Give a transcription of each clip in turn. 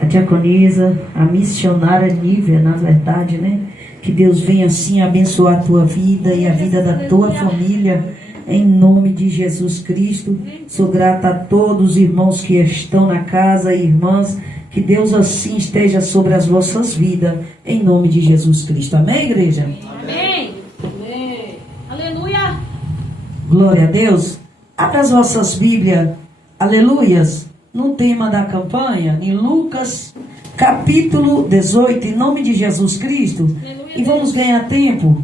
a diaconisa, a missionária Nívia, na verdade, né? Que Deus venha assim abençoar a tua vida e a vida da tua família, em nome de Jesus Cristo. Sou grata a todos os irmãos que estão na casa e irmãs, que Deus assim esteja sobre as vossas vidas, em nome de Jesus Cristo. Amém, igreja? Amém. Amém. Aleluia. Glória a Deus. Abra as vossas Bíblias, aleluias, no tema da campanha, em Lucas, capítulo 18, em nome de Jesus Cristo. Aleluia. E vamos ganhar tempo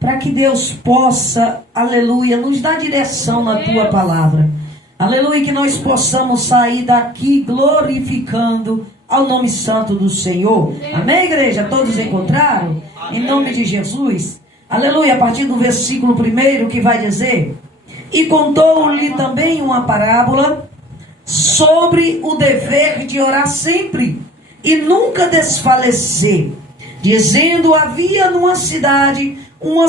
para que Deus possa, aleluia, nos dar direção na tua palavra. Aleluia, que nós possamos sair daqui glorificando ao nome santo do Senhor. Amém, igreja? Todos encontraram? Em nome de Jesus. Aleluia, a partir do versículo 1 que vai dizer: e contou-lhe também uma parábola sobre o dever de orar sempre e nunca desfalecer, dizendo: havia numa cidade um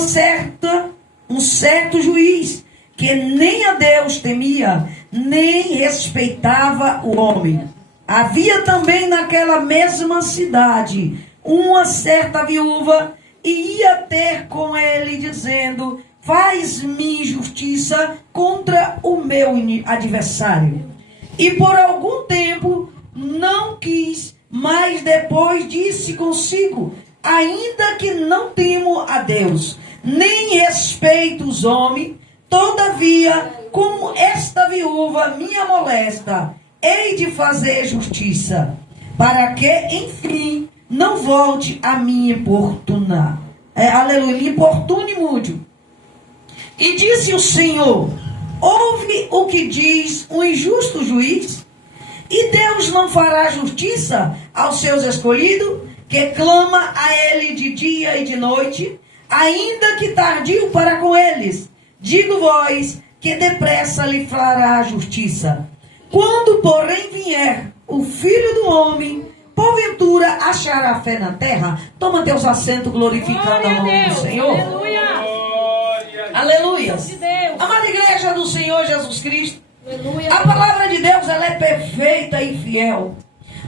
certo juiz, que nem a Deus temia, nem respeitava o homem. Havia também naquela mesma cidade uma certa viúva, e ia ter com ele, dizendo: faz-me justiça contra o meu adversário. E por algum tempo não quis, mas depois disse consigo: ainda que não temo a Deus, nem respeito os homens, todavia, como esta viúva me molesta, hei de fazer justiça, para que, enfim, não volte a me importunar. Aleluia, importune muito. E disse o Senhor: ouve o que diz o injusto juiz? E Deus não fará justiça aos seus escolhidos, que clama a ele de dia e de noite, ainda que tardio para com eles? Digo-vos que depressa lhe fará justiça. Quando, porém, vier o Filho do Homem, porventura achará fé na terra? Toma teus assentos, glorificando o nome do Senhor. Aleluia. Aleluia. Amada igreja do Senhor Jesus Cristo, aleluia. A palavra de Deus, ela é perfeita e fiel.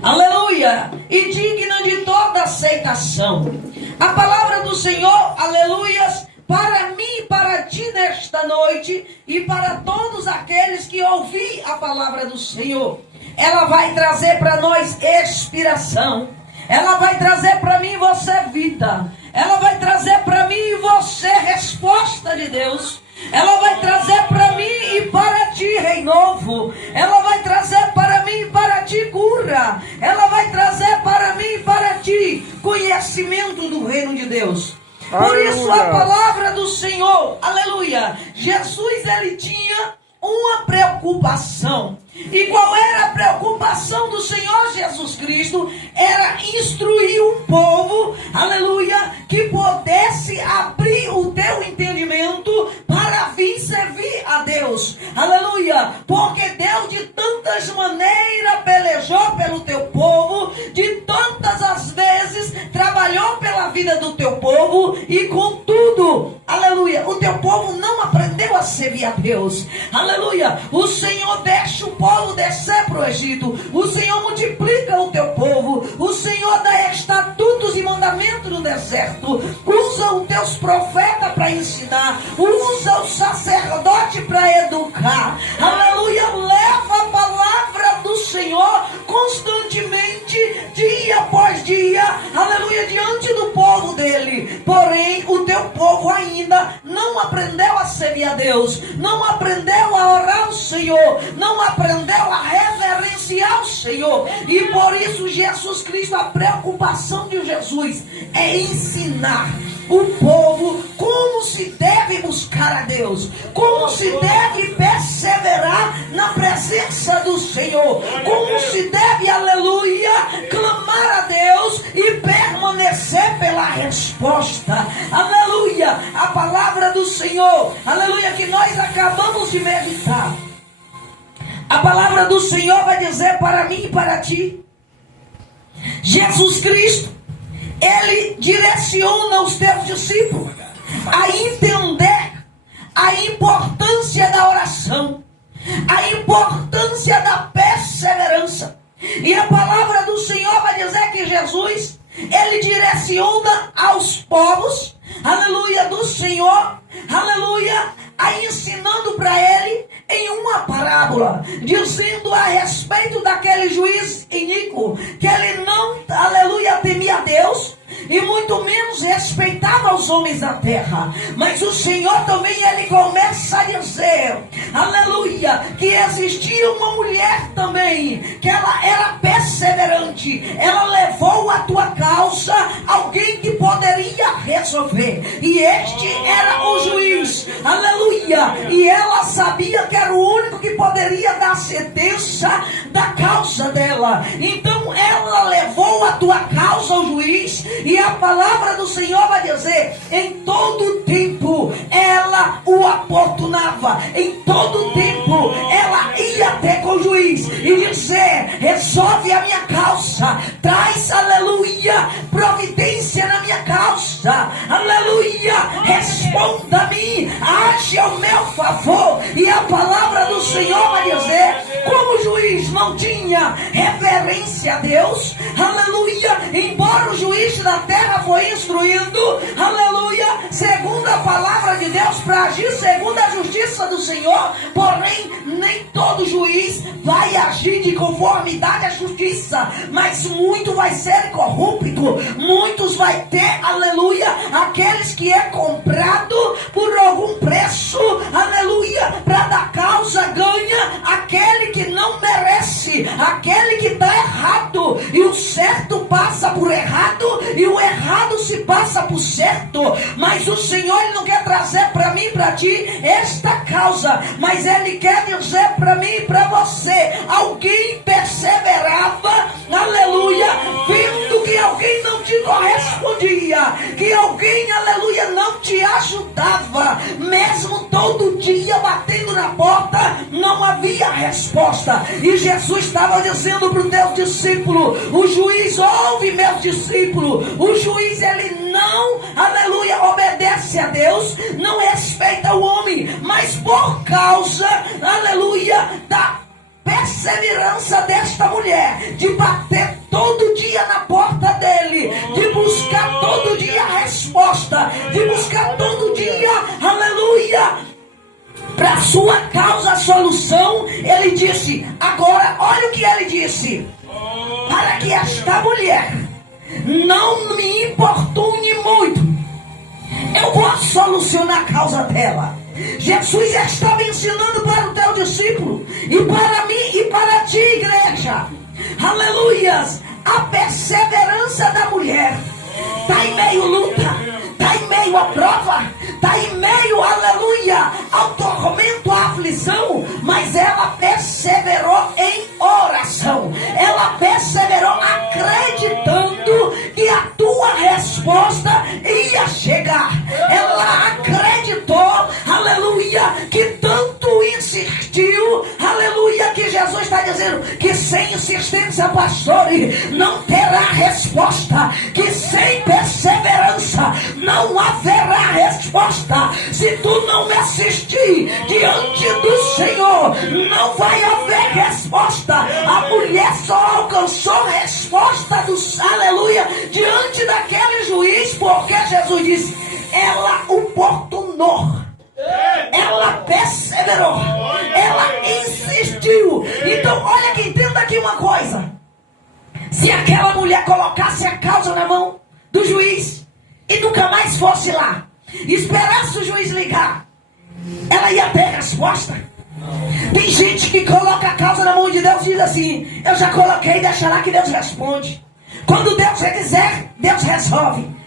Aleluia. E digna de toda aceitação. A palavra do Senhor, aleluias, para mim e para ti nesta noite, e para todos aqueles que ouvir a palavra do Senhor, ela vai trazer para nós inspiração. Ela vai trazer para mim e você vida. Ela vai trazer para mim e você resposta de Deus. Ela vai trazer para mim e para ti renovo. Ela vai trazer para mim e para ti cura. Ela vai trazer para mim e para ti conhecimento do reino de Deus. Por isso a palavra do Senhor, aleluia, Jesus, ele tinha uma preocupação. E qual era a preocupação do Senhor Jesus Cristo? Era instruir o povo, aleluia, que pudesse abrir o teu entendimento para vir servir a Deus, aleluia, porque Deus de tantas maneiras pelejou pelo teu povo, de tantas as vezes trabalhou pela vida do teu povo, e contudo, aleluia, o teu povo não aprendeu a servir a Deus, aleluia. O Senhor deixa o povo descer para o Egito, o Senhor multiplica o teu povo, o Senhor dá estatutos e mandamentos no deserto, usa os teus profetas para ensinar, usa o sacerdote para educar, aleluia, leva a palavra do Senhor constantemente, dia após dia, aleluia, diante do povo dele. Porém, o teu povo ainda não aprendeu a servir a Deus, não aprendeu a orar ao Senhor, não aprendeu a reverenciar o Senhor. E por isso Jesus Cristo, a preocupação de Jesus é ensinar o povo como se deve buscar a Deus, como se deve perseverar na presença do Senhor, como se deve, aleluia, clamar a Deus e permanecer pela resposta, aleluia. A palavra do Senhor, aleluia, que nós acabamos de meditar, a palavra do Senhor vai dizer para mim e para ti: Jesus Cristo, ele direciona os teus discípulos a entender a importância da oração, a importância da perseverança. E a palavra do Senhor vai dizer que Jesus, ele direciona aos povos, aleluia, do Senhor, aleluia, aí ensinando para ele em uma parábola, dizendo a respeito daquele juiz iníquo, que ele não, aleluia, temia a Deus, e muito menos respeitava os homens da terra. Mas o Senhor também, ele começa a dizer, aleluia, que existia uma mulher também, que ela era perseverante, ela levou a tua causa, alguém que poderia resolver, e este era o juiz, aleluia, e ela sabia que era o único que poderia dar sentença da causa dela. Então ela levou a tua causa ao juiz, e a palavra do Senhor vai dizer, em todo tempo ela o importunava, em todo tempo ela ia até com o juiz e dizer, resolve a minha causa, traz, aleluia, providência na minha causa, aleluia, responda-me, age ao meu favor. E a palavra do Senhor vai dizer, como o juiz não tinha reverência a Deus, aleluia, embora o juiz da terra foi instruindo, aleluia, segundo a palavra de Deus, para agir segundo a justiça do Senhor, porém nem todo juiz vai agir de conformidade à justiça, mas muito vai ser corrupto, muitos vai ter, aleluia, aqueles que é comprado por algum preço, aleluia, para dar causa, ganha aquele que não merece, aquele que está errado, e o certo passa por errado, e o errado se passa por certo. Mas o Senhor, ele não quer trazer para mim e para ti esta causa, mas ele quer dizer para mim e para você, alguém perseverava, aleluia, vendo que alguém não te correspondia, que alguém, aleluia, não te ajudava, mesmo todo dia batendo na porta, não havia resposta. E Jesus estava dizendo para o teu discípulo, o juiz, ouve meu discípulo, o juiz, ele não, aleluia, obedece a Deus, não respeita o homem, mas por causa, aleluia, da perseverança desta mulher, de bater todo dia na porta dele, de buscar todo dia a resposta, de buscar todo dia, aleluia, para sua causa a solução, ele disse, agora olha o que ele disse, para que esta mulher não me importune muito, eu vou solucionar a causa dela. Jesus estava ensinando para o teu discípulo, e para mim e para ti, igreja, aleluias, a perseverança da mulher. Está em meio luta, está em meio a prova, está em meio, aleluia, ao tormento, à aflição, mas ela perseverou em oração, ela perseverou acreditando que a tua resposta ia chegar. Ela acreditou, aleluia, que tanto insistiu, aleluia, que Jesus está dizendo que sem insistência, pastor, não terá resposta, que sem perseverança não haverá resposta. Se tu não me assistir diante do Senhor, não vai haver resposta. A mulher só alcançou resposta aleluia, diante daquele juiz, porque Jesus disse, ela importunou, ela perseverou, ela insistiu. Então olha que entenda aqui uma coisa, se aquela mulher colocasse a causa na mão do juiz e nunca mais fosse lá, esperasse o juiz ligar, ela ia ter resposta. Tem gente que coloca a causa na mão de Deus e diz assim, eu já coloquei, deixa lá que Deus responde. Quando Deus quiser, Deus resolve.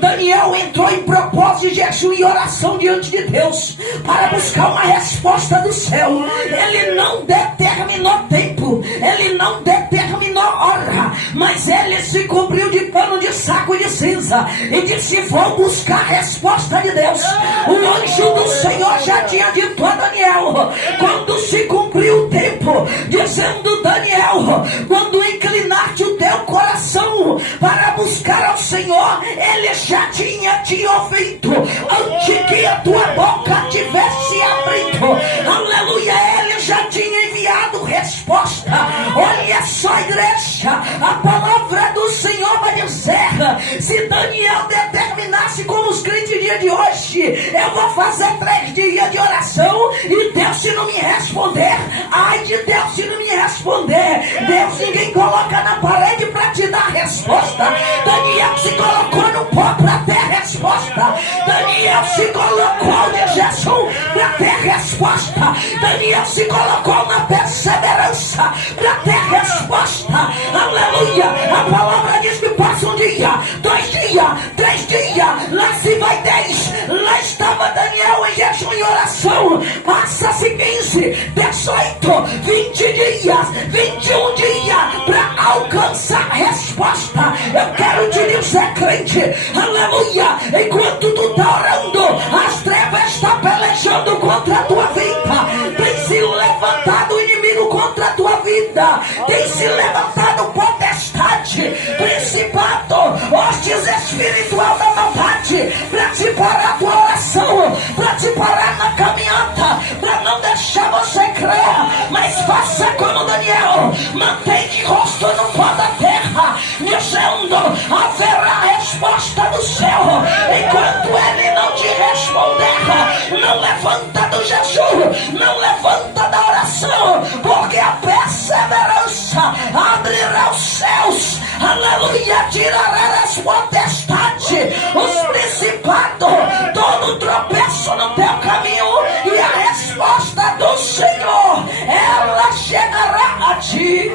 Daniel entrou em propósito de jejum e oração diante de Deus para buscar uma resposta do céu. Ele não determinou tempo, ele não determinou hora, mas ele se cobriu de pano de saco e de cinza e disse, vou buscar a resposta de Deus. O anjo do Senhor já tinha dito a Daniel, quando se cumpriu o tempo, dizendo, Daniel, quando inclinar-te o teu coração para buscar ao Senhor, ele já tinha te ouvido antes que a tua boca tivesse abrido. Aleluia, ele já tinha enviado enviado resposta. Olha só, igreja, a palavra do Senhor vai dizer: se Daniel determinasse como os crentes dia de hoje, eu vou fazer 3 dias de oração, e Deus se não me responder, ai de Deus se não me responder. Deus ninguém coloca na parede para te dar resposta. Daniel se colocou no pó para ter resposta. Daniel se colocou de jejum para ter resposta. Daniel se colocou na perseverança para ter resposta. Aleluia. A palavra diz que passa 1 dia, 2 dias, 3 dias, lá se vai 10. Lá estava Daniel em jejum e oração. Passa-se 15, 18, 20 dias, 21 dias para alcançar resposta. Eu quero te dizer, crente, aleluia, enquanto tu está orando, as trevas estão pelejando contra a tua vida. Tem se levantado o inimigo contra a tua vida. Tem se levantado potestade, principado, hostes espiritual da maldade, para te parar a tua oração, para te parar na caminhada, para não deixar você crer. Mas faça como Daniel, mantém de rosto no pó da terra, dizendo: haverá resposta do céu. Enquanto ele não te responder, não levanta do jejum, não levanta da oração, porque a perseverança abrirá os céus, aleluia, tirará as potestades, os principados, todo tropeço no teu caminho, e a resposta do Senhor, ela chegará a ti.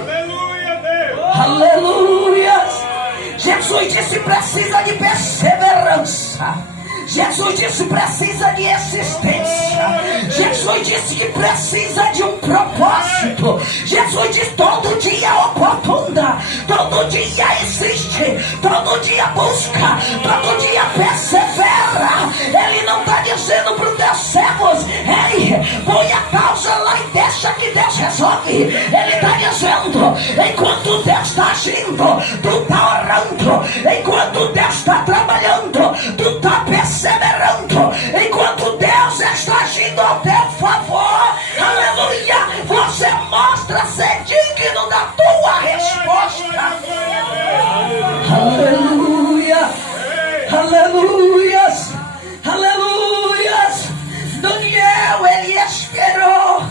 Aleluia. Jesus disse: precisa de perseverança. Jesus disse: precisa de existência. Jesus disse que precisa de um propósito. Jesus disse: todo dia oportuna, todo dia existe, todo dia busca, todo dia persevera. Ele não está dizendo para os teus servos: ei, põe a causa lá e deixa que Deus resolve. Ele está dizendo: enquanto Deus está agindo, tu está orando. Enquanto Deus está trabalhando, tu está perseverando. Enquanto Deus está agindo ao teu favor, aleluia, você mostra ser digno da tua resposta. Aleluia, aleluias, aleluias. Daniel, ele esperou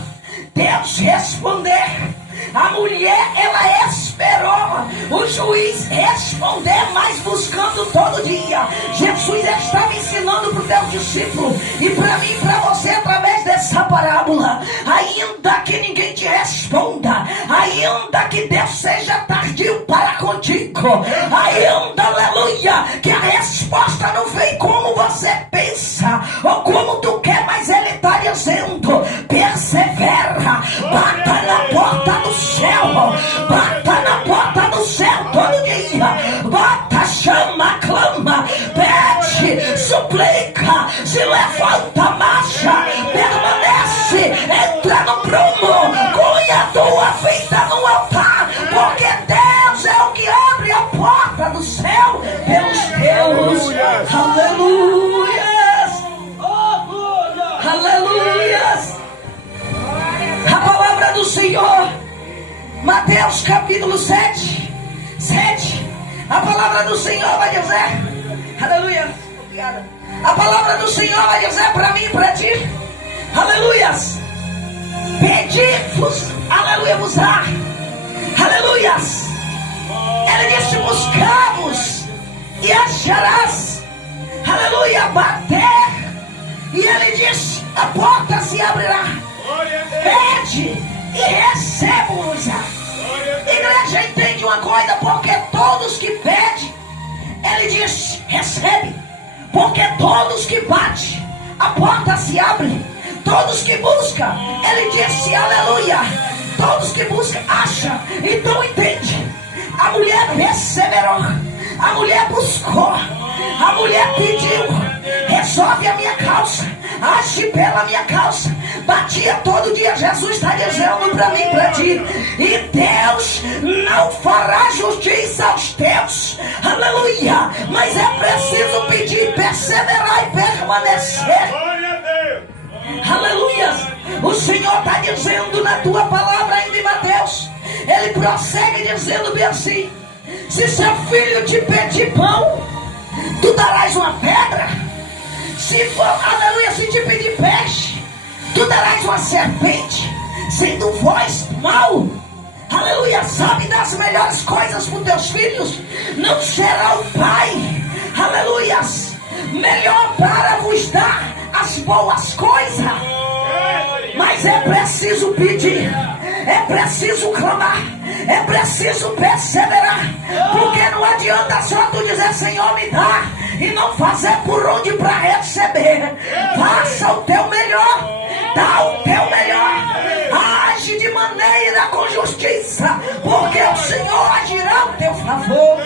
Deus responder. A mulher, ela esperou o juiz responder, mas buscando todo dia. Jesus estava ensinando para o teu discípulo e para mim e para você através dessa parábola. Ainda que ninguém te responda, ainda que Deus seja tardio para contigo, ainda, aleluia, que a resposta não vem como você pensa ou como tu quer, mas Ele está dizendo: persevera, bata na porta do céu, bata na porta do céu todo dia, bata, chama, clama, pede, suplica, se levanta, marcha, permanece, entra no prumo, põe a tua vida no altar, porque Deus é o que abre a porta do céu pelos teus. Aleluias, aleluias. A palavra do Senhor, Mateus capítulo 7, a palavra do Senhor vai dizer, aleluia, obrigada. A palavra do Senhor vai dizer para mim e para ti, aleluias, pedi-vos, aleluia, vos dar, aleluias. Ele disse: buscai-vos e acharás, aleluia, bater, e ele disse: a porta se abrirá. Pede e receba-vos. Igreja, entende uma coisa? Porque todos que pedem, ele diz: recebe. Porque todos que batem, a porta se abre. Todos que buscam, ele disse, aleluia, todos que buscam, acham. Então entende, a mulher perseverou, a mulher buscou, a mulher pediu: resolve a minha causa, age pela minha causa. Batia todo dia. Jesus está dizendo para mim e para ti: e Deus não fará justiça aos teus, aleluia, mas é preciso pedir, perseverar e permanecer. Aleluia. O Senhor está dizendo na tua palavra ainda em Mateus. Ele prossegue dizendo bem assim: se seu filho te pedir pão, tu darás uma pedra? Se for, aleluia, se te pedir peixe, tu darás uma serpente? Sendo vós mal, aleluia, sabe das melhores coisas para os teus filhos? Não será o Pai, aleluia, melhor para vos dar as boas coisas? Mas é preciso pedir, é preciso clamar, é preciso perseverar, porque não adianta só tu dizer Senhor me dá e não fazer por onde para receber. Faça o teu melhor, dá o teu melhor, age de maneira com justiça, porque o Senhor agirá ao teu favor.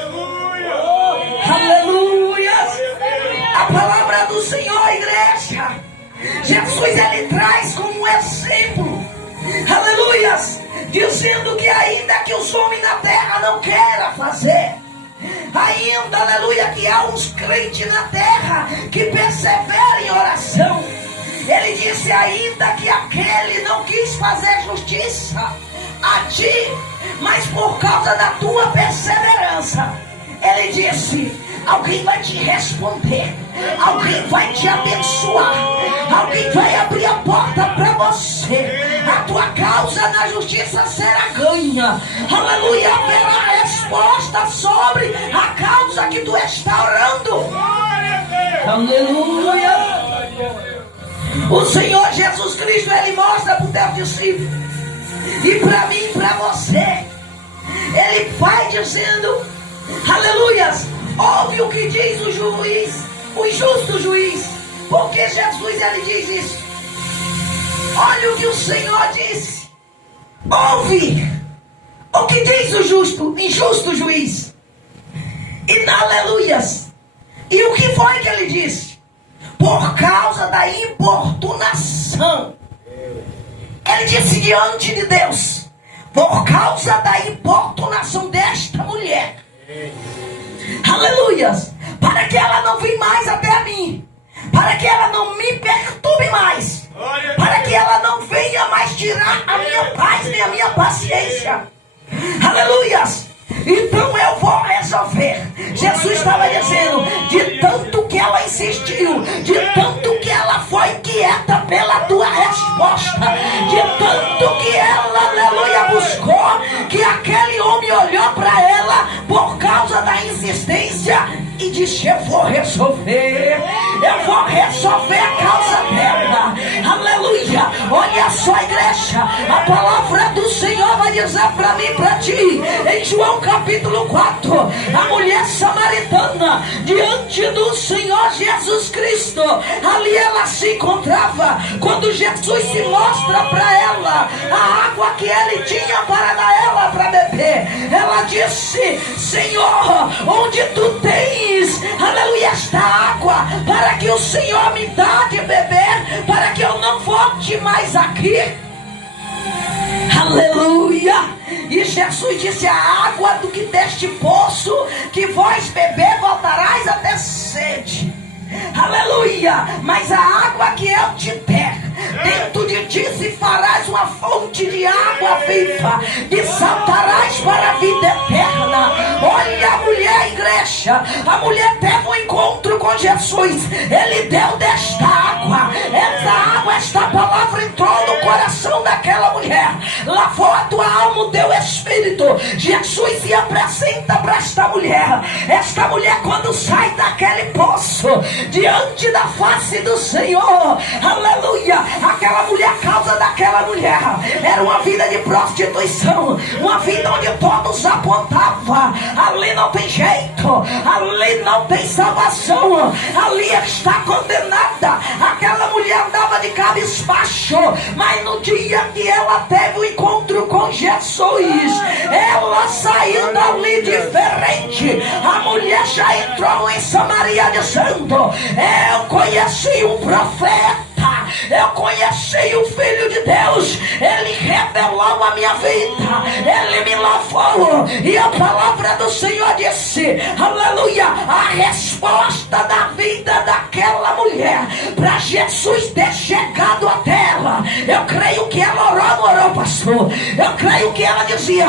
Aleluia. A palavra do Senhor, igreja, Jesus ele traz como um exemplo, aleluia, dizendo que ainda que os homens na terra não queiram fazer, ainda, aleluia, que há uns crentes na terra que perseveram em oração. Ele disse ainda que aquele não quis fazer justiça a ti, mas por causa da tua perseverança, ele disse: alguém vai te responder, alguém vai te abençoar, alguém vai abrir a porta para você. A tua causa na justiça será ganha. Aleluia, haverá resposta sobre a causa que tu está orando. Aleluia. O Senhor Jesus Cristo ele mostra para o teu discípulo e para mim e para você. Ele vai dizendo, aleluia, ouve o que diz o juiz, o injusto juiz, porque Jesus ele diz isso. Olha o que o Senhor disse, ouve o que diz o injusto juiz. E aleluias. E o que foi que ele disse? Por causa da importunação. Ele disse diante de Deus, por causa da importunação desta mulher, aleluias, para que ela não venha mais até a mim, para que ela não me perturbe mais, para que ela não venha mais tirar a minha paz nem a minha paciência. Aleluias. Então eu vou resolver. Jesus estava dizendo, de tanto que ela insistiu, de tanto que ela foi quieta pela tua resposta, de tanto que ela, aleluia, buscou, que aquele homem olhou para ela por causa da insistência e disse: eu vou resolver a causa dela. Aleluia. Olha só, igreja, a palavra do Senhor vai dizer para mim e para ti, em João capítulo 4, a mulher samaritana diante do Senhor Jesus Cristo, ali ela se encontrava, quando Jesus se mostra para ela a água que ele tinha para dar ela para beber, ela disse: Senhor, onde tu tens, aleluia, esta água, para que o Senhor me dá de beber, para que eu não volte mais aqui. Aleluia. E Jesus disse: a água do que deste poço que vós beber, voltarás a ter sede. Aleluia. Mas a água que eu te der, dentro de ti se farás uma fonte de água viva, e saltarás para a vida eterna. Olha a mulher, igreja, a mulher teve um encontro com Jesus, ele deu desta água, esta palavra entrou no coração daquela mulher, lavou a tua alma, o teu espírito. Jesus se apresenta para esta mulher quando sai daquele poço, diante da face do Senhor, aleluia, aquela mulher, a causa daquela mulher era uma vida de prostituição, uma vida onde todos apontavam: ali não tem jeito, ali não tem salvação, ali está condenada. Aquela mulher andava de cabisbaixo, mas no dia que ela teve o encontro com Jesus, ela saiu dali diferente. A mulher já entrou em Samaria dizendo: eu conheci um profeta, Eu conheci o Filho de Deus. Ele revelou a minha vida. Ele me lavou. E a palavra do Senhor disse, aleluia, a resposta da vida daquela mulher para Jesus ter chegado até ela. Eu creio que ela orou, pastor. Eu creio que ela dizia,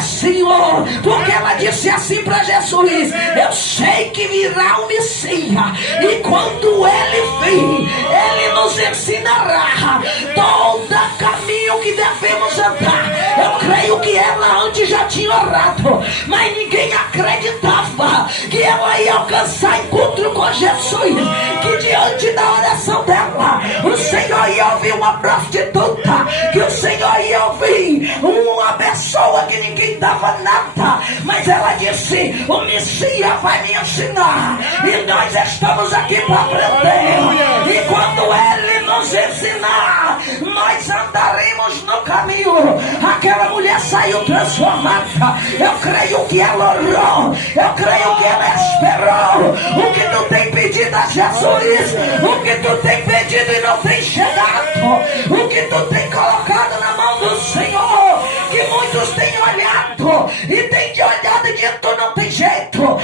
Senhor, porque ela disse assim para Jesus, eu sei que virá o Messias, e quando ele vir, ele nos ensinará todo caminho que devemos andar. Eu creio que ela antes já tinha orado, mas ninguém acreditava que ela ia alcançar encontro com Jesus, que diante da oração dela, o Senhor ia ouvir uma prostituta, que o Senhor ia ouvir uma pessoa que ninguém dava nada, mas ela disse, o Messias vai me ensinar, e nós estamos aqui para aprender, e quando ele nos ensinar, nós andaremos no caminho. Aquela mulher saiu transformada. Eu creio que ela orou, eu creio que ela esperou. O que tu tem pedido a Jesus, o que tu tem pedido e não tem chegado, o que tu tem colocado na mão do Senhor, que muitos têm olhado e têm te olhado e dito, não tem jeito.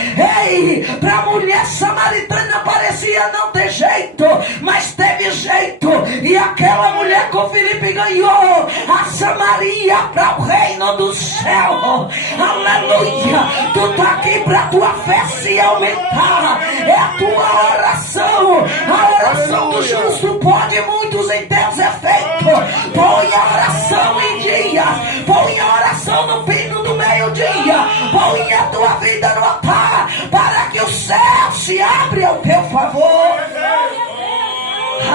Ei, para a mulher samaritana parecia não ter jeito, mas teve jeito, e aquela mulher com Filipe ganhou a Samaria para o reino do céu. Aleluia. Tu tá aqui para tua fé se aumentar, é a tua oração. A oração do justo pode muitos em Deus efeitos. Põe a oração em dia, põe a oração no pino do meio-dia, põe a tua vida no altar, para que o céu se abra ao teu favor.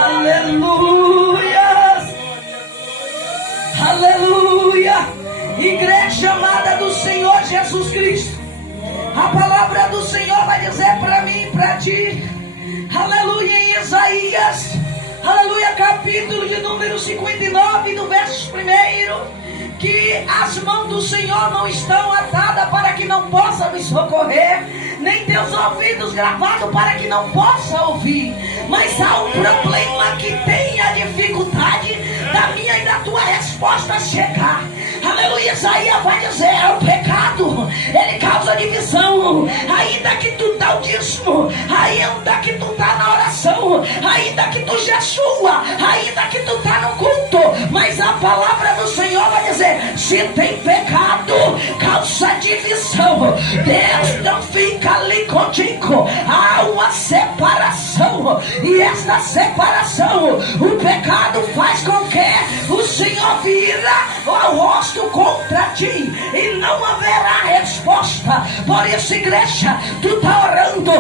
Aleluia. Aleluia. Igreja amada do Senhor Jesus Cristo, a palavra do Senhor vai dizer para mim e para ti, aleluia, em Isaías, aleluia, capítulo de número 59, no verso 1, que as mãos do Senhor não estão atadas para que não possa me socorrer, nem teus ouvidos gravados para que não possa ouvir, mas há um problema que tem a dificuldade da minha e da tua resposta chegar. Aleluia. Isaías vai dizer, é o pecado, ele causa divisão, ainda que tu dá o dízimo, ainda que tu tá na oração, ainda que tu jejua, ainda que tu tá no culto, mas a palavra do Senhor vai dizer, se tem pecado, causa divisão, Deus não fica ali contigo, há uma separação, e esta separação, o pecado faz com que o Senhor vira o rosto contra ti, e não haverá resposta. Por isso, igreja, tu tá orando,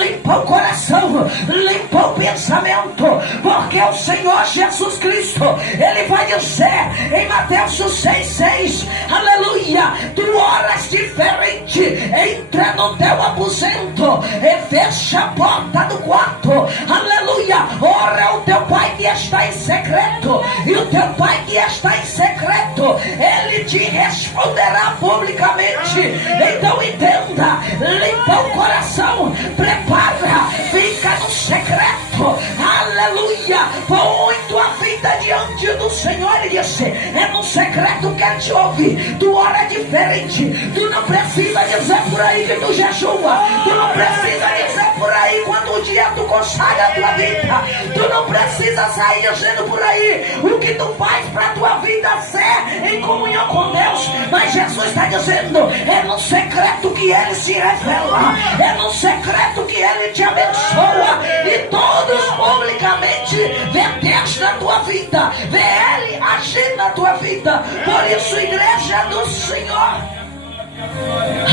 limpa o coração, limpa o pensamento, porque o Senhor Jesus Cristo, ele vai dizer em Mateus 6,6, aleluia, tu oras diferente, entra no teu aposento e fecha a porta do quarto, aleluia, ora ao teu pai que está em secreto, e o teu pai que está em secreto, ele te responderá publicamente. Então entenda, limpa o coração, prepara, fica no secreto, aleluia, põe tua vida diante do Senhor. Ele disse, é no secreto que ele te ouve. Tu ora diferente, tu não precisa dizer por aí que tu jejua, tu não precisa dizer por aí quando um dia tu consagra a tua vida, tu não precisa sair dizendo por aí o que tu faz para tua vida ser em comunhão com Deus, mas Jesus está dizendo, é no secreto que ele se revela, é no secreto que ele te abençoa, e todos publicamente vê Deus na tua vida, vê ele agir na tua vida. Por isso, igreja do Senhor,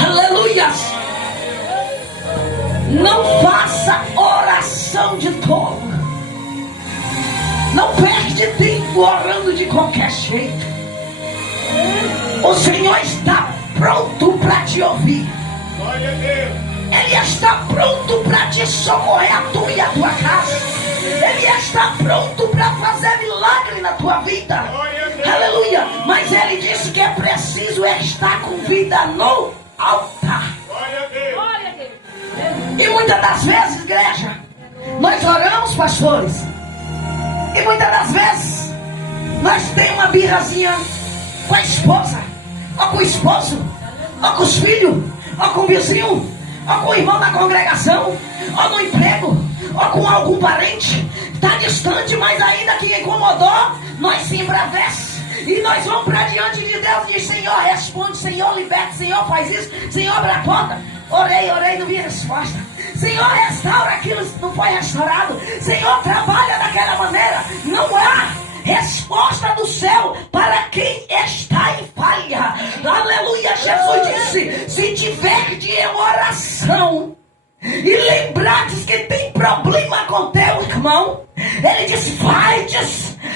aleluia, não faça oração de tolo, não perde tempo orando de qualquer jeito. O Senhor está pronto para te ouvir, ele está pronto para te socorrer, a tua e a tua casa, ele está pronto para fazer milagre na tua vida, aleluia, mas ele disse que é preciso estar com vida no altar. E muitas das vezes, igreja, nós oramos, pastores, E muitas das vezes nós temos uma birrazinha com a esposa, ou com o esposo, ou com os filhos, ou com o vizinho, ou com o irmão da congregação, ou no emprego, ou com algum parente. Está distante, mas ainda que incomodou, nós se embravece. E nós vamos para diante de Deus e diz: Senhor, responde, Senhor, liberta, Senhor, faz isso, Senhor, abre a porta. Orei, não vi resposta. Senhor, restaura aquilo que não foi restaurado. Senhor, trabalha daquela maneira. Não há resposta do céu para quem está em falha. Aleluia. Jesus disse: se tiver em oração e lembrares que tem problema com teu irmão, ele disse: vai,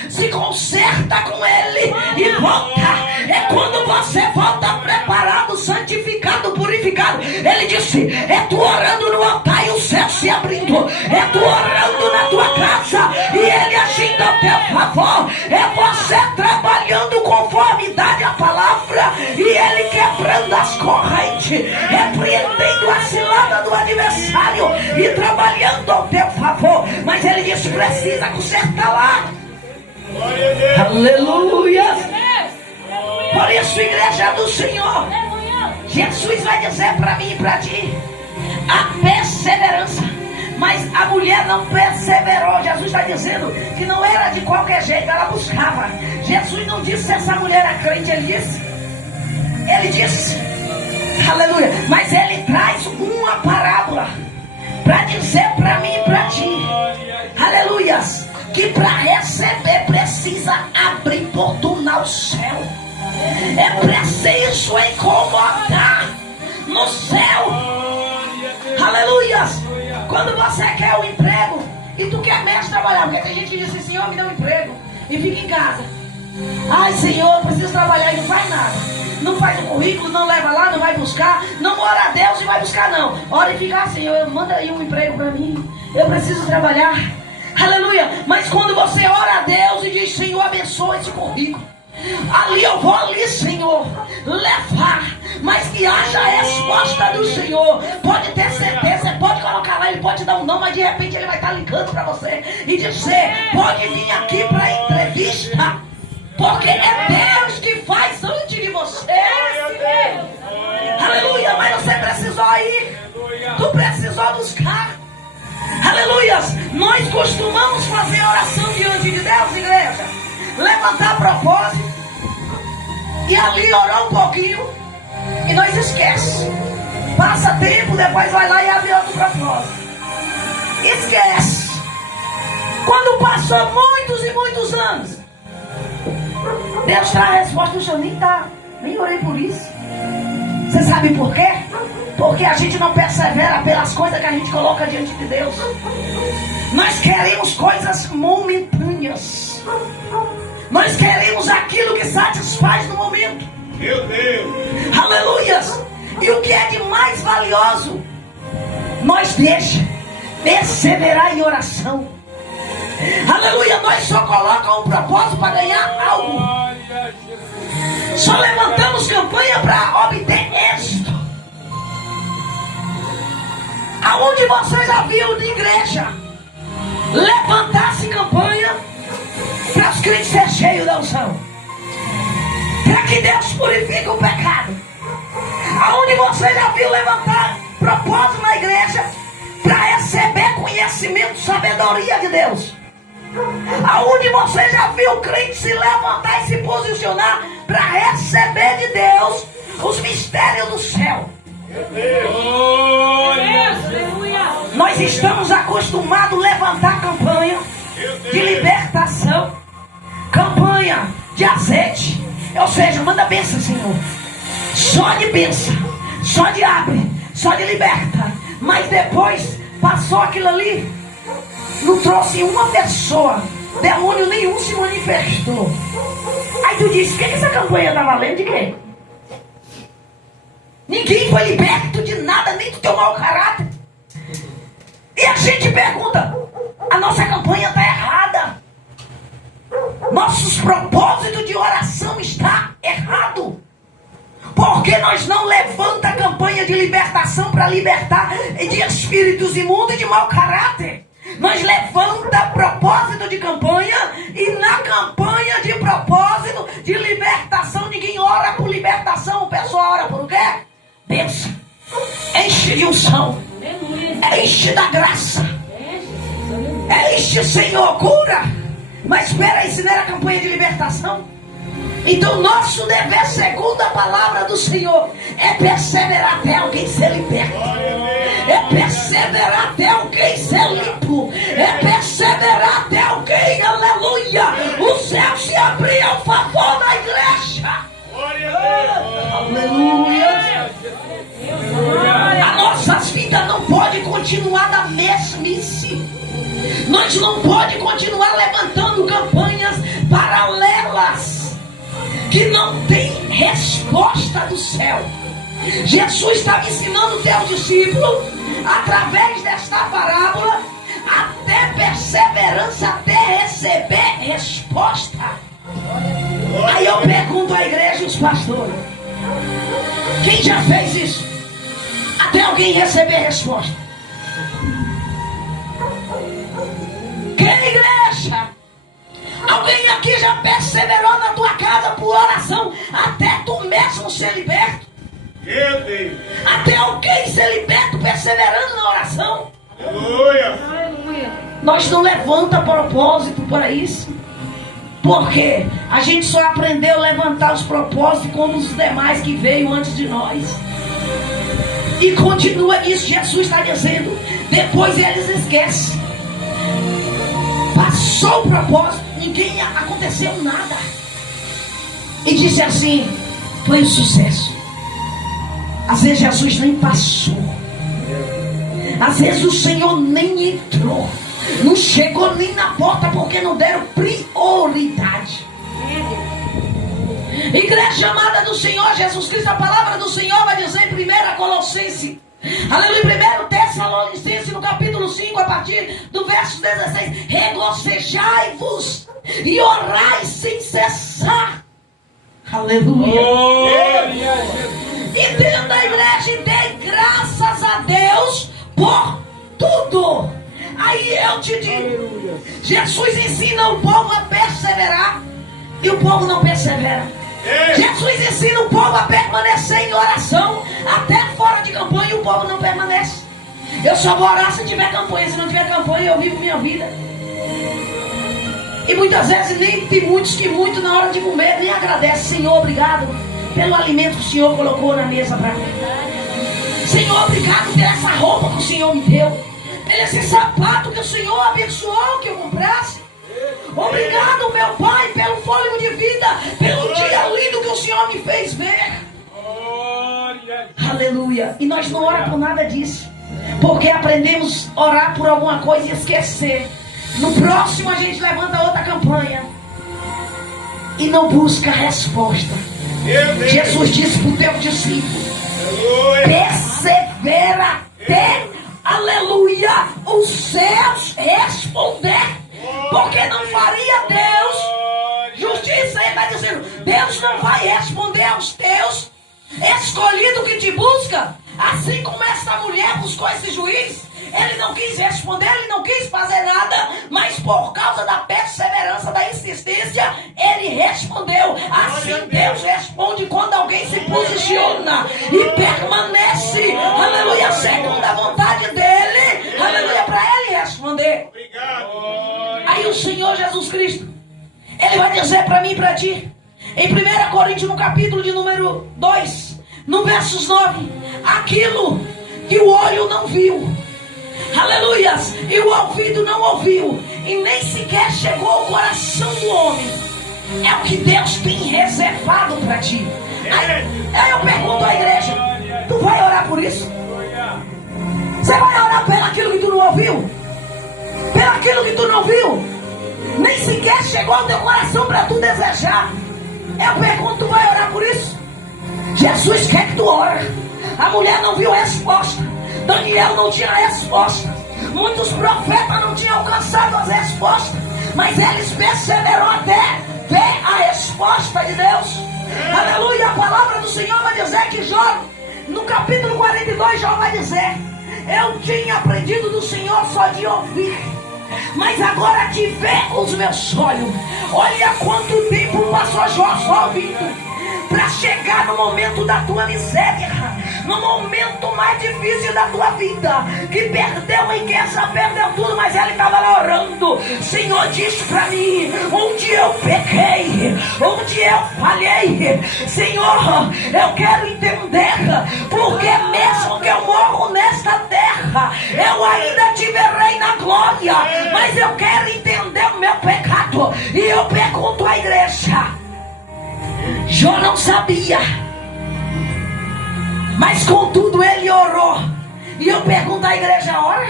se conserta com ele e volta. É quando você volta preparado, santificado, purificado. Ele disse: é tu orando no altar e o céu se abrindo. É tu orando na tua casa e ele agindo ao teu favor. É você trabalhando conformidade à palavra e ele quebrando as correntes, repreendendo a cilada do adversário e trabalhando ao teu favor. Mas ele disse: precisa consertar lá. Aleluia. Por isso, igreja do Senhor, Jesus vai dizer para mim e para ti: a perseverança. Mas a mulher não perseverou. Jesus está dizendo que não era de qualquer jeito, ela buscava. Jesus não disse se essa mulher era crente, ele disse, aleluia. Mas ele traz uma parábola para dizer para mim e para ti, aleluias, que para receber precisa abrir, importunar o céu. É preciso incomodar no céu. Aleluias. Quando você quer um emprego e tu quer mesmo trabalhar, porque tem gente que diz assim: Senhor, me dá um emprego, e fica em casa. Ai, Senhor, preciso trabalhar, e não faz nada. Não faz o currículo, não leva lá, não vai buscar, não ora a Deus e vai buscar, não. Ora e fica assim: Senhor, manda aí um emprego para mim, eu preciso trabalhar. Aleluia. Mas quando você ora a Deus e diz: Senhor, abençoa esse currículo, ali eu vou ali, Senhor, levar. Mas que haja a resposta do Senhor. Pode ter certeza, pode colocar lá, ele pode dar um não, mas de repente ele vai estar ligando para você e dizer: pode vir aqui para a entrevista, porque é Deus que faz antes de você. Aleluia. Mas você precisou ir, tu precisou buscar. Aleluias. Nós costumamos fazer oração diante de Deus, igreja, levantar propósito e ali orar um pouquinho e nós esquece. Passa tempo, depois vai lá e abre outro propósito. Esquece. Quando passou muitos e muitos anos, Deus traz a resposta: do Senhor, nem orei por isso. Você sabe por quê? Porque a gente não persevera pelas coisas que a gente coloca diante de Deus. Nós queremos coisas momentâneas. Nós queremos aquilo que satisfaz no momento. Meu Deus. Aleluias. E o que é de mais valioso, nós deixa perseverar em oração. Aleluia. Nós só colocamos um propósito para ganhar algo. Só levantamos campanha para obter êxito. Aonde você já viu de igreja levantar-se campanha para os crentes ser cheios da unção, para que Deus purifique o pecado? Aonde você já viu levantar propósito na igreja para receber conhecimento, sabedoria de Deus? Aonde você já viu o crente se levantar e se posicionar para receber de Deus os mistérios do céu? Nós estamos acostumados a levantar campanha de libertação, campanha de azeite, ou seja, manda bênção, Senhor. Só de bênção, só de abre, só de liberta. Mas depois passou aquilo ali, não trouxe uma pessoa, demônio nenhum se manifestou. Aí tu disse: o que essa campanha está valendo? De quê? Ninguém foi liberto de nada, nem do teu mau caráter. E a gente pergunta: a nossa campanha está errada, nossos propósitos de oração está errado. Porque nós não levanta a campanha de libertação para libertar de espíritos imundos e de mau caráter. Nós levanta propósito de campanha, e na campanha de propósito de libertação, ninguém ora por libertação, o pessoal ora por o quê? Bênção. Enche de unção. Enche da graça. Enche, Senhor, cura. Mas espera aí, se não era campanha de libertação. Então nosso dever, segundo a palavra do Senhor, é perseverar até alguém ser liberto. É perseverar até alguém ser limpo. É perseverar até alguém, aleluia, o céu se abrir ao favor da igreja. Aleluia. As nossas vidas não podem continuar da mesmice. Nós não podemos continuar levantando campanhas paralelas que não tem resposta do céu. Jesus estava ensinando os seus discípulos através desta parábola até perseverança, até receber resposta. Aí eu pergunto à igreja e os pastores: quem já fez isso? Até alguém receber resposta. Quem, igreja? Alguém aqui já perseverou na tua casa por oração até tu mesmo ser liberto? Meu Deus. Até alguém ser liberto perseverando na oração? Aleluia. Nós não levanta propósito para isso. Porque a gente só aprendeu a levantar os propósitos como os demais que veio antes de nós. E continua isso, Jesus está dizendo. Depois eles esquecem. Passou o propósito, ninguém aconteceu nada. E disse assim: foi um sucesso. Às vezes Jesus nem passou. Às vezes o Senhor nem entrou. Não chegou nem na porta porque não deram prioridade. Igreja amada do Senhor Jesus Cristo, a palavra do Senhor vai dizer em 1 Colossenses, aleluia, 1 Tessalonicenses, no capítulo 5, a partir do verso 16: regozijai-vos e orai sem cessar. Aleluia. Entenda, igreja, e dê graças a Deus por tudo. Aí eu te digo, Jesus ensina o povo a perseverar e o povo não persevera. Jesus ensina o povo a permanecer em oração até fora de campanha, e o povo não permanece. Eu só vou orar se tiver campanha. Se não tiver campanha, eu vivo minha vida. E muitas vezes nem tem muitos que muito na hora de comer nem agradecem. Senhor, obrigado pelo alimento que o Senhor colocou na mesa para mim. Senhor, obrigado por essa roupa que o Senhor me deu, esse sapato que o Senhor abençoou que eu comprasse. Obrigado, meu Pai, pelo fôlego de vida, pelo dia lindo que o Senhor me fez ver. Aleluia. E nós não oramos por nada disso, porque aprendemos a orar por alguma coisa e esquecer. No próximo a gente levanta outra campanha e não busca resposta. Jesus disse para o teu discípulo: persevera até, aleluia, os céus responder. Porque não faria Deus justiça. Ele está dizendo: Deus não vai responder aos teus escolhidos que te busca. Assim como essa mulher buscou esse juiz, ele não quis responder, ele não quis fazer nada, mas por causa da perseverança, da insistência, ele respondeu. Assim Deus responde quando alguém se posiciona e permanece, aleluia, segundo a vontade dele, aleluia, para ele responder. Aí o Senhor Jesus Cristo, ele vai dizer para mim e para ti, em 1 Coríntios, no capítulo de número 2, no versos 9: aquilo que o olho não viu, aleluias, e o ouvido não ouviu, e nem sequer chegou ao coração do homem, é o que Deus tem reservado para ti. Aí eu pergunto à igreja: tu vai orar por isso? Você vai orar pelo aquilo que tu não ouviu? Pelo aquilo que tu não viu? Nem sequer chegou ao teu coração para tu desejar. Eu pergunto: tu vai orar por isso? Jesus quer que tu ore. A mulher não viu resposta, Daniel não tinha resposta, muitos profetas não tinham alcançado as respostas, mas eles perseveraram até ver a resposta de Deus. Aleluia. A palavra do Senhor vai dizer que Jó, no capítulo 42, Jó vai dizer: eu tinha aprendido do Senhor só de ouvir, mas agora te vê com os meus olhos. Olha quanto tempo passou Jó só ouvindo, para chegar no momento da tua miséria, no momento mais difícil da tua vida, que perdeu a riqueza, perdeu tudo, mas ele estava lá orando. Senhor, diz para mim onde eu pequei, onde eu falhei. Senhor, eu quero entender, porque mesmo que eu morro nesta terra, eu ainda te verei na glória, mas eu quero entender o meu pecado. E eu pergunto à igreja, Jó não sabia, mas contudo ele orou. E eu pergunto à igreja, ora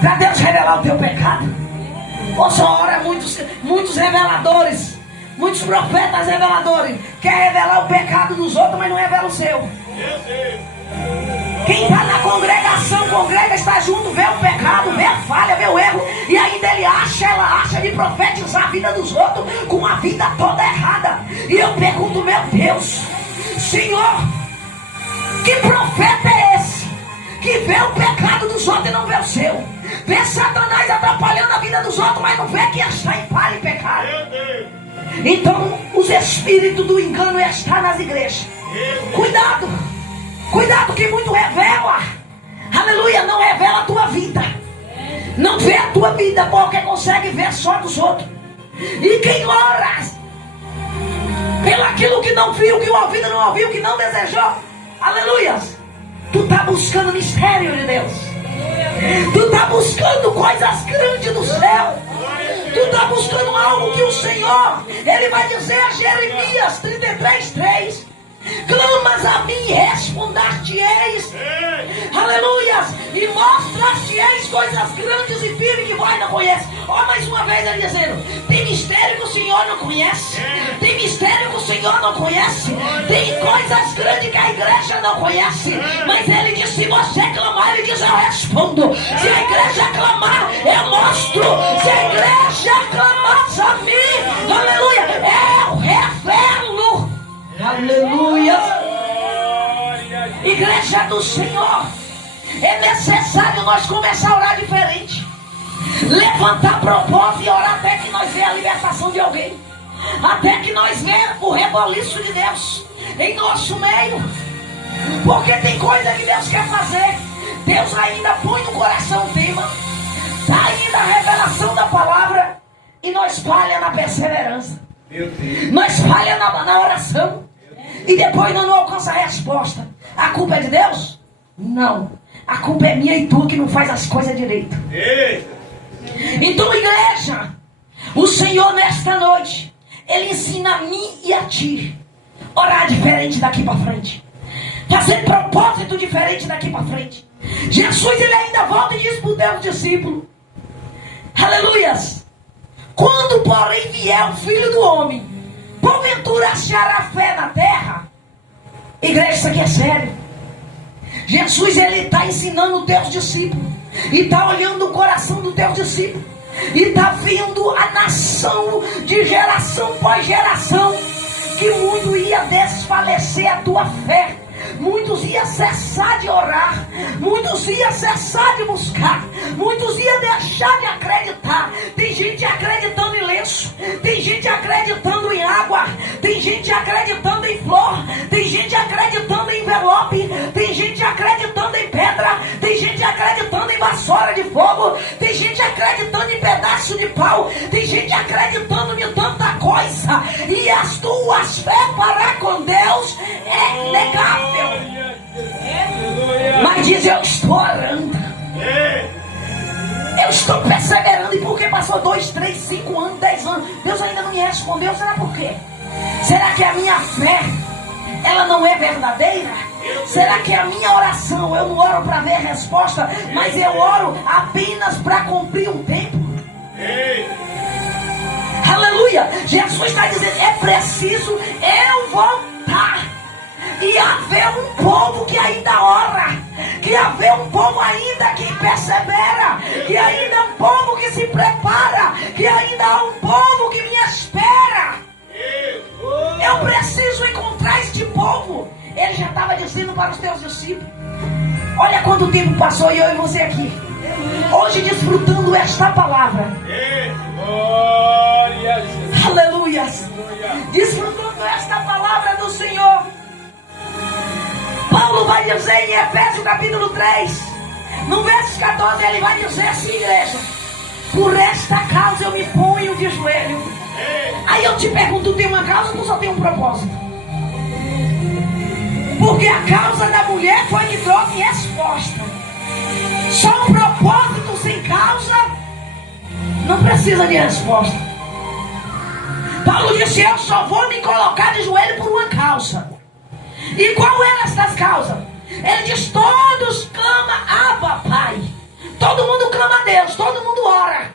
para Deus revelar o teu pecado? Ou só ora muitos reveladores, muitos profetas reveladores, quer revelar o pecado dos outros, mas não revela o seu? Quem está na congregação, congrega, está junto, vê o pecado, vê a falha, vê o erro, e ainda ela acha de profetizar a vida dos outros com a vida toda errada. E eu pergunto, meu Deus, Senhor, que profeta é esse que vê o pecado dos outros e não vê o seu? Vê Satanás atrapalhando a vida dos outros, mas não vê que está em falha e pecado. Então os espíritos do engano estão nas igrejas. Cuidado, cuidado, que muito revela, aleluia, não revela a tua vida, não vê a tua vida, porque consegue ver só dos outros. E quem ora pelo aquilo que não viu, que o ouvido não ouviu, que não desejou, aleluia, tu está buscando mistério de Deus, tu está buscando coisas grandes do céu, tu está buscando algo que o Senhor, Ele vai dizer a Jeremias 33:3: clamas a mim e responder-te-eis, aleluia, e mostrar-te-eis coisas grandes e firmes que vós não conhece. Ó, mais uma vez ele dizendo, tem mistério que o Senhor não conhece, tem mistério que o Senhor não conhece, tem coisas grandes que a igreja não conhece, mas ele diz, se você clamar, ele diz, eu respondo. Se a igreja clamar, eu mostro. Se a igreja clamar a mim, aleluia, eu revelo. Aleluia. Igreja do Senhor, é necessário nós começar a orar diferente, levantar propósito e orar até que nós vejamos a libertação de alguém, até que nós vejamos o reboliço de Deus em nosso meio, porque tem coisa que Deus quer fazer. Deus ainda põe no coração o tema, dá ainda a revelação da palavra, e nós falha na perseverança, nós falha na oração, e depois não alcança a resposta. A culpa é de Deus? Não, a culpa é minha e tua que não faz as coisas direito. Então, igreja, o Senhor nesta noite, Ele ensina a mim e a ti orar diferente daqui para frente, fazer propósito diferente daqui para frente. Jesus, Ele ainda volta e diz para os teus discípulos, aleluias, quando porém vier o Filho do Homem, porventura achará fé na terra? Igreja, isso aqui é sério. Jesus, Ele está ensinando os teus discípulos, e está olhando o coração dos teus discípulos, e está vendo a nação de geração após geração, que muito ia desfalecer a tua fé, muitos iam cessar de orar, muitos iam cessar de buscar, muitos iam deixar de acreditar. Tem gente acreditando em lenço, tem gente acreditando em água, tem gente acreditando em flor, tem gente acreditando em envelope, tem gente acreditando em pedra, tem gente acreditando em vassoura de fogo, tem gente acreditando em pedaço de pau, tem gente acreditando em tanta coisa, e as tuas fé para com Deus é negável. Mas diz, eu estou orando, eu estou perseverando. E por que passou 2, 3, 5 anos, 10 anos, Deus ainda não me respondeu? Será por quê? Será que a minha fé, ela não é verdadeira? Será que a minha oração, eu não oro para ver resposta, mas eu oro apenas para cumprir um tempo? Aleluia. Jesus está dizendo, é preciso eu voltar e haver um povo que ainda ora, que haver um povo ainda que persevera, que ainda é um povo que se prepara, que ainda há um povo que me espera. Eu preciso encontrar este povo. Ele já estava dizendo para os teus discípulos. Olha quanto tempo passou e eu e você aqui. Hoje desfrutando esta palavra. Glória a Jesus. Aleluia. Desfrutando esta palavra do Senhor. Paulo vai dizer em Efésios capítulo 3, no verso 14, ele vai dizer assim, igreja: por esta causa eu me ponho de joelho. Aí eu te pergunto, tem uma causa ou tu só tem um propósito? Porque a causa da mulher foi que trouxe resposta. Só um propósito sem causa não precisa de resposta. Paulo disse: eu só vou me colocar de joelho por uma causa. E qual era estas causas? Ele diz: todos clamam Abba, Pai. Todo mundo clama a Deus, todo mundo ora.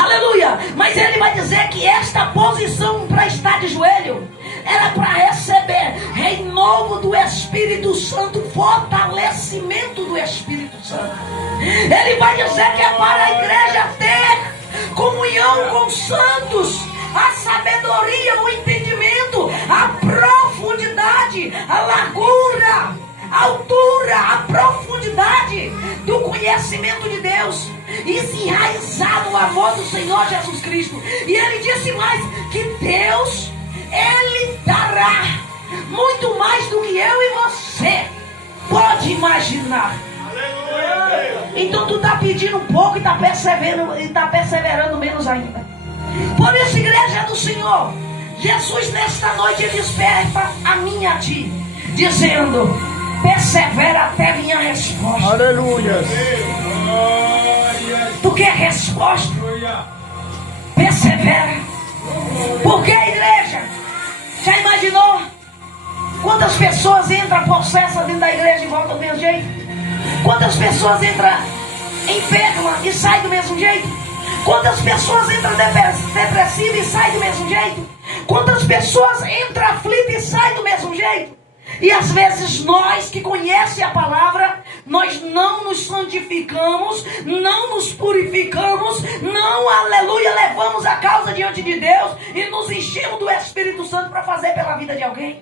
Aleluia. Mas ele vai dizer que esta posição para estar de joelho era para receber renovo do Espírito Santo, fortalecimento do Espírito Santo. Ele vai dizer que é para a igreja ter comunhão com os santos, a sabedoria, o entendimento, a profundidade, a largura, a altura, a profundidade do conhecimento de Deus, e se enraizar no amor do Senhor Jesus Cristo. E ele disse mais, que Deus, Ele dará muito mais do que eu e você pode imaginar. Então tu está pedindo um pouco e está perseverando menos ainda. Por isso, igreja do Senhor, Jesus nesta noite ele desperta a mim e a ti, dizendo: persevera até minha resposta. Aleluia. Tu quer resposta? Persevera. Porque, igreja, já imaginou quantas pessoas entram possessas dentro da igreja e voltam do mesmo jeito? Quantas pessoas entram enfermas e saem do mesmo jeito? Quantas pessoas entram depressivas e saem do mesmo jeito? Quantas pessoas entram aflitas e saem do mesmo jeito? E às vezes nós que conhecemos a palavra, nós não nos santificamos, não nos purificamos, não, aleluia, levamos a causa diante de Deus e nos enchemos do Espírito Santo para fazer pela vida de alguém.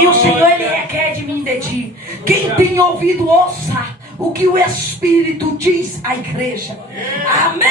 E o Senhor, Ele requer de mim e de ti. Quem tem ouvido, ouça o que o Espírito diz à igreja. Amém.